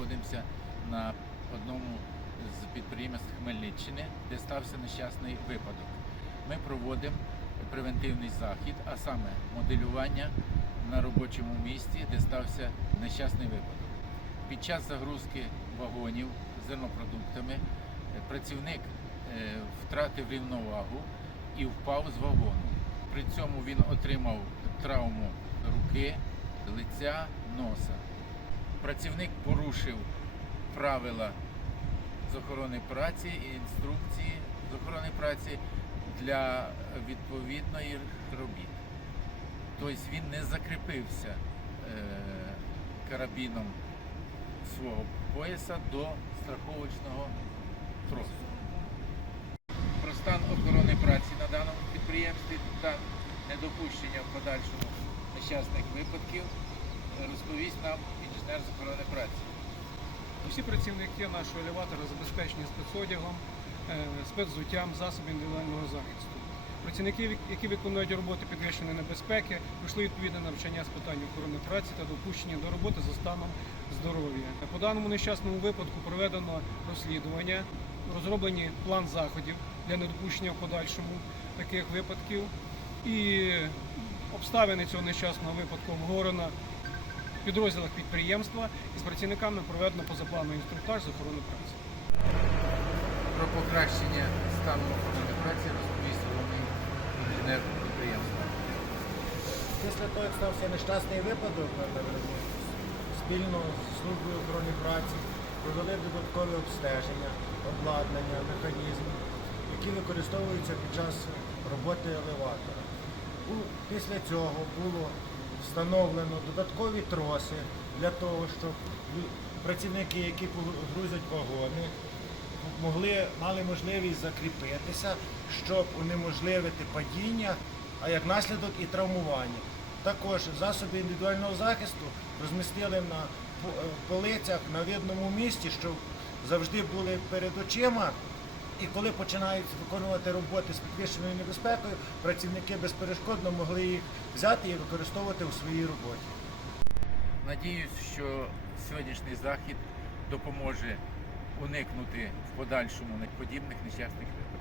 знаходимося на одному з підприємств Хмельниччини, де стався нещасний випадок. Ми проводимо превентивний захід, а саме моделювання на робочому місці, де стався нещасний випадок. Під час загрузки вагонів зернопродуктами е, працівник е, втратив рівновагу і впав з вагону. При цьому він отримав травму руки, лиця, носа. Працівник порушив правила з охорони праці і інструкції з охорони праці для відповідної робіт. Тобто він не закріпився е, карабіном свого пояса до страховочного тросу. Про стан охорони праці на даному підприємстві та недопущення в подальшому нещасних випадків розповість нам інженер з охорони праці. Усі працівники нашого елеватора забезпечені спецодягом, е, спецзуттям, засобів індивідуального захисту. Працівники, які виконують роботи підвищеної небезпеки, пройшли відповідне навчання з питань охорони праці та допущення до роботи за станом здоров'я. По даному нещасному випадку проведено розслідування, розроблені план заходів для недопущення в подальшому таких випадків. І обставини цього нещасного випадку обговорено підрозділах підприємства і з працівниками проведено позаплановий інструктаж з охорони праці. Про покращення стану охорони праці розповість головний інженер підприємства. Після того, як стався нещасний випадок, спільно з службою охорони праці провели додаткові обстеження, обладнання, механізмів, які використовуються під час роботи елеватора. Після цього було встановлено додаткові троси для того, щоб працівники, які грузять вагони, могли, мали можливість закріпитися, щоб унеможливити падіння, а як наслідок і травмування. Також засоби індивідуального захисту розмістили на е, полицях на видному місці, щоб завжди були перед очима. І коли починають виконувати роботи з підвищеною небезпекою, працівники безперешкодно могли їх взяти і використовувати у своїй роботі. Надіюсь, що сьогоднішній захід допоможе уникнути в подальшому подібних нещасних випадків.